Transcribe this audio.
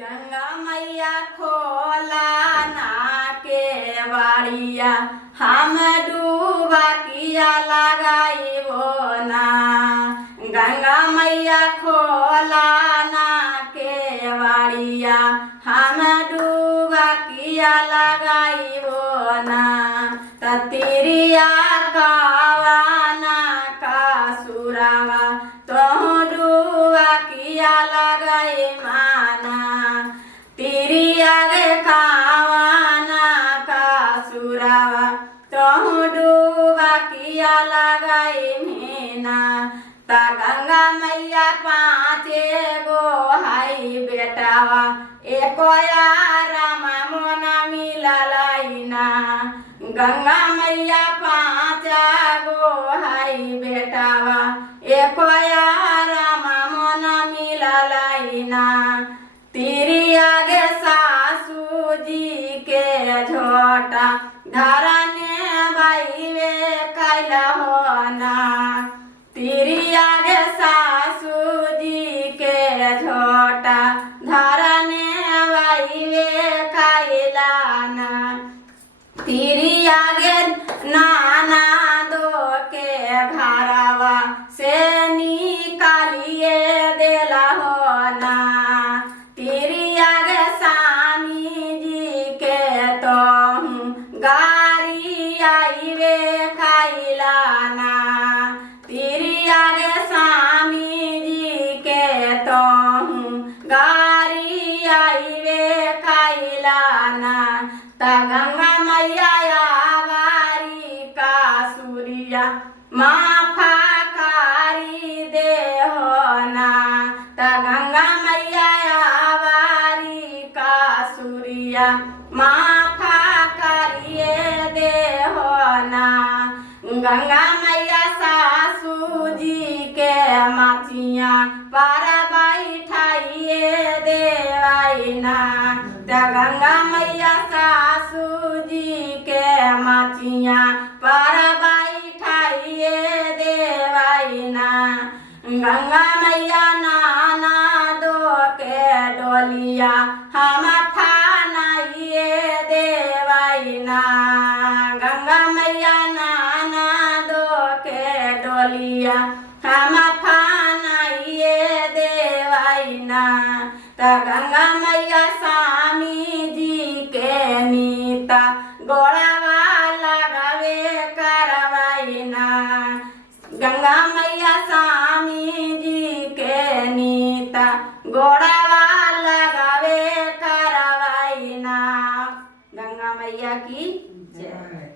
गंगा मैया खोला ना के बाड़िया हम डूबा किया लगाइबो ना। गंगा मैया खोला ना के बाड़िया हम डूबा किया लगाइबो ना। तिरिया कावाना का सुरावा तो डूबा किया लगाई माना। तिरिया रे कावाना का सुरावा तो डूबा किया लगाई मीना। ता गंगा मैया पाँचे गो हाई बेटावा एको रामा मोना मिलाइना। गंगा मैया पाँच गो हाई बेटावा एको रामा मोना मिलाइना। तिरिया गे सासू जी के झोटा धरने बाईवे कैला होना। तिरिया गे सासू जी के झोटा धरने बाईवे कैलाना। तिरिया गे नाना दो के घरवा से निकालिए देला होना। तिरिया गे स्वामी जी के तो गारी आईवे खाइलाना। तिरिया गे स्वामी जी के तो गारी आईवे खाइलाना। ता गंगा मैया आवारी का सूर्या माफा कारी दे होना। ता गंगा मैया आवारी का सूर्या माफा करिए दे होना। गंगा मैया सासू जी के माथिया पर बैठाइए देवाइना। ता गंगा मैया सासू जी के माथिया पर बैठाइए देवाइना। गंगा मैया नाना दो के डोलिया हम ठानाइए देवाइना। गंगा मैया नाना दो के डोलिया हम ठानाइए देवाइना। ता गंगा मैया स्वामी जी के नीता गोड़ावा लगावे करवाइना। गंगा मैया स्वामी जी के नीता गोड़ावा लगावे करवाइना। गंगा मैया की जय।